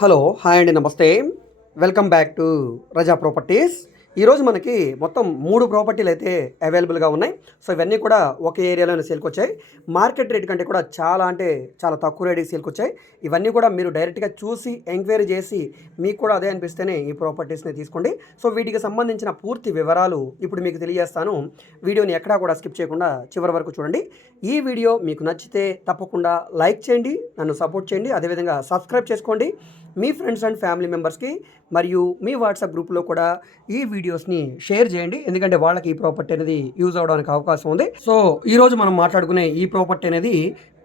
Hello hi అండి, నమస్తే. Welcome back to Raza properties. ఈరోజు మనకి మొత్తం 3 ప్రాపర్టీలు అయితే అవైలబుల్గా ఉన్నాయి. సో ఇవన్నీ కూడా ఒక ఏరియాలోనే సేల్కి వచ్చాయి. మార్కెట్ రేట్ కంటే కూడా చాలా అంటే చాలా తక్కువ రేటుకి సేల్కి వచ్చాయి. ఇవన్నీ కూడా మీరు డైరెక్ట్గా చూసి ఎంక్వైరీ చేసి మీకు కూడా అదే అనిపిస్తేనే ఈ ప్రాపర్టీస్ని తీసుకోండి. సో వీటికి సంబంధించిన పూర్తి వివరాలు ఇప్పుడు మీకు తెలియజేస్తాను. వీడియోని ఎక్కడా కూడా స్కిప్ చేయకుండా చివరి వరకు చూడండి. ఈ వీడియో మీకు నచ్చితే తప్పకుండా లైక్ చేయండి, నన్ను సపోర్ట్ చేయండి, అదేవిధంగా సబ్స్క్రైబ్ చేసుకోండి. మీ ఫ్రెండ్స్ అండ్ ఫ్యామిలీ మెంబర్స్కి మరియు మీ వాట్సాప్ గ్రూప్లో కూడా ఈ వీడియోస్ని షేర్ చేయండి, ఎందుకంటే వాళ్ళకి ఈ ప్రాపర్టీ అనేది యూజ్ అవడానికి అవకాశం ఉంది. సో ఈరోజు మనం మాట్లాడుకునే ఈ ప్రాపర్టీ అనేది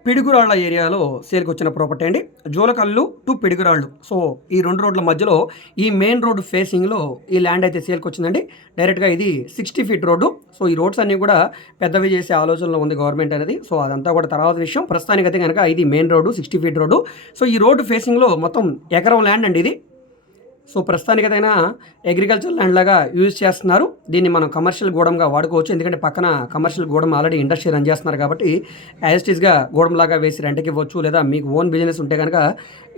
పిడుగురాళ్ల ఏరియాలో సేల్కి వచ్చిన ప్రాపర్టీ అండి. జోలకల్లు టు పిడుగురాళ్ళు. సో ఈ 2 రోడ్ల మధ్యలో ఈ మెయిన్ రోడ్డు ఫేసింగ్లో ఈ ల్యాండ్ అయితే సేల్కి వచ్చిందండి. డైరెక్ట్గా ఇది 60 ఫీట్ రోడ్డు. సో ఈ రోడ్స్ అన్నీ కూడా పెద్దవి చేసే ఆలోచనలో ఉంది గవర్నమెంట్ అనేది. సో అదంతా కూడా తర్వాత విషయం. ప్రస్తుతానికైతే కనుక ఇది main road, 60 feet road. So ఈ రోడ్డు ఫేసింగ్లో మొత్తం ఎకరం ల్యాండ్ అండి ఇది. సో ప్రస్తుతానికైనా అగ్రికల్చర్ ల్యాండ్ లాగా యూజ్ చేస్తున్నారు. దీన్ని మనం కమర్షియల్ గోడంగా వాడుకోవచ్చు, ఎందుకంటే పక్కన కమర్షియల్ గోడం ఆల్రెడీ ఇండస్ట్రీ రన్ చేస్తున్నారు కాబట్టి యాజిటీస్గా గోడం లాగా వేసి రెంట్కి ఇవ్వచ్చు, లేదా మీకు ఓన్ బిజినెస్ ఉంటే కనుక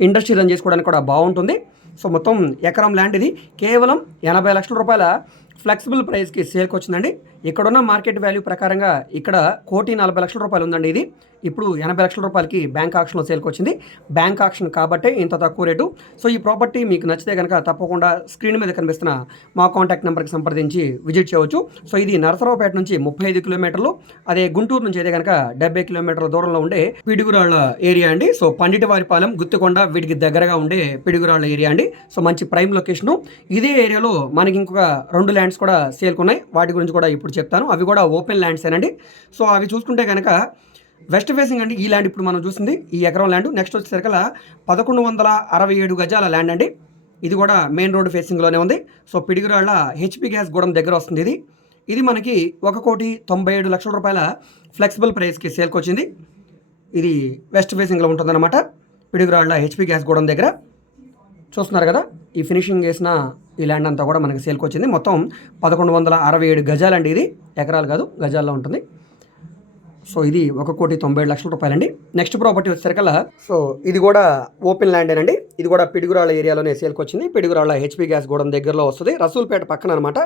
ఇండస్ట్రీ రన్ చేసుకోవడానికి కూడా బాగుంటుంది. సో మొత్తం ఎకరం ల్యాండ్ ఇది కేవలం 80 లక్షల రూపాయల ఫ్లెక్సిబుల్ ప్రైస్కి సేల్కి వచ్చిందండి. ఇక్కడున్న మార్కెట్ వాల్యూ ప్రకారంగా ఇక్కడ 1,40,00,000 రూపాయలు ఉందండి. ఇది ఇప్పుడు 80 లక్షల రూపాయలకి బ్యాంక్ ఆక్షన్లో సేల్కి వచ్చింది. బ్యాంక్ ఆక్షన్ కాబట్టే ఇంత తక్కువ రేటు. సో ఈ ప్రాపర్టీ మీకు నచ్చితే కనుక తప్పకుండా స్క్రీన్ మీద కనిపిస్తున్న మా కాంటాక్ట్ నెంబర్కి సంప్రదించి విజిట్ చేయవచ్చు. సో ఇది నరసరావుపేట నుంచి 35 కిలోమీటర్లు, అదే గుంటూరు నుంచి అయితే కనుక 70 కిలోమీటర్ల దూరంలో ఉండే పిడుగురాళ్ల ఏరియా అండి. సో పండిటివారిపాలెం, గుత్తికొండ వీటికి దగ్గరగా ఉండే పిడుగురాళ్ల ఏరియా అండి. సో మంచి ప్రైమ్ లొకేషను. ఇదే ఏరియాలో మనకి ఇంకొక 2 ల్యాండ్స్ కూడా సేల్కి ఉన్నాయి. వాటి గురించి కూడా ఇప్పుడు చెప్తాను. అవి కూడా ఓపెన్ ల్యాండ్స్ ఏనండి. సో అవి చూసుకుంటే కనుక వెస్ట్ ఫేసింగ్ అండి. ఈ ల్యాండ్ ఇప్పుడు మనం చూసింది ఈ ఎకరం ల్యాండ్. నెక్స్ట్ వచ్చేసరికి 1167 గజాల ల్యాండ్ అండి. ఇది కూడా మెయిన్ రోడ్ ఫేసింగ్లోనే ఉంది. So Piduguralla HP gas Gudem దగ్గర వస్తుంది. ఇది మనకి 1,97,00,000 రూపాయల ఫ్లెక్సిబుల్ ప్రైస్కి సేల్కి వచ్చింది. ఇది వెస్ట్ ఫేసింగ్లో ఉంటుందన్నమాట, పిడుగురాళ్ల హెచ్పి గ్యాస్ గూడెం దగ్గర. చూస్తున్నారు కదా, ఈ ఫినిషింగ్ వేసిన ఈ ల్యాండ్ అంతా కూడా మనకి సేల్కి వచ్చింది. మొత్తం 1167 గజాలండి. ఇది ఎకరాలు కాదు, గజాల్లో ఉంటుంది. సో ఇది 1,97,00,000 రూపాయలండి. నెక్స్ట్ ప్రాపర్టీ వచ్చేసరికల్లా సో ఇది కూడా ఓపెన్ ల్యాండేనండి. ఇది కూడా పిడుగురాళ్ల ఏరియాలోనే సేల్కి వచ్చింది. పిడుగురాళ్ల హెచ్పి గ్యాస్ గూడెం దగ్గరలో వస్తుంది, రసూల్పేట పక్కన అనమాట.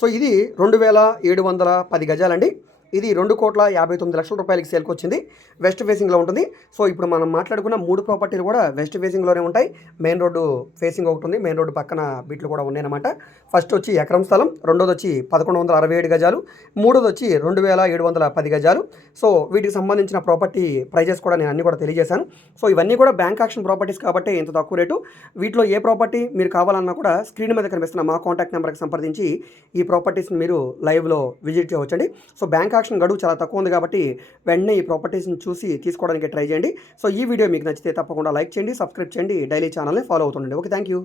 సో ఇది 2,710 గజాలండి. ఇది 2,59,00,000 రూపాయలకి సేల్కి వచ్చింది. వెస్ట్ ఫేసింగ్లో ఉంటుంది. సో ఇప్పుడు మనం మాట్లాడుకున్న 3 ప్రాపర్టీలు కూడా వెస్ట్ ఫేసింగ్లోనే ఉంటాయి. మెయిన్ రోడ్డు ఫేసింగ్ ఒకటి ఉంది, మెయిన్ రోడ్డు పక్కన బిట్లు కూడా ఉన్నాయన్నమాట. ఫస్ట్ వచ్చి ఎకరం స్థలం, రెండోది వచ్చి 1167 గజాలు, మూడోది వచ్చి 2,710 గజాలు. సో వీటికి సంబంధించిన ప్రాపర్టీ ప్రైజెస్ కూడా నేను అన్ని కూడా తెలియజేశాను. సో ఇవన్నీ కూడా బ్యాంక్ ఆక్షన్ ప్రాపర్టీస్ కాబట్టి ఇంత తక్కువ రేటు. వీటిలో ఏ ప్రాపర్టీ మీరు కావాలన్నా కూడా స్క్రీన్ మీద కనిపిస్తున్న మా కాంటాక్ట్ నెంబర్కి సంప్రదించి ఈ ప్రాపర్టీస్ని మీరు లైవ్లో విజిట్ చేయవచ్చండి. సో బ్యాంక్ ఆక్షన్ గడువు చాలా తక్కువ ఉంది కాబట్టి వెంటనే ఈ ప్రాపర్టీస్ని చూసి తీసుకోవడానికి ట్రై చేయండి. సో ఈ వీడియో మీకు నచ్చితే తప్పకుండా లైక్ చేయండి, సబ్స్క్రైబ్ చేయండి, డైలీ ఛానల్ని ఫాలో అవుతుండండి. Okay, thank you.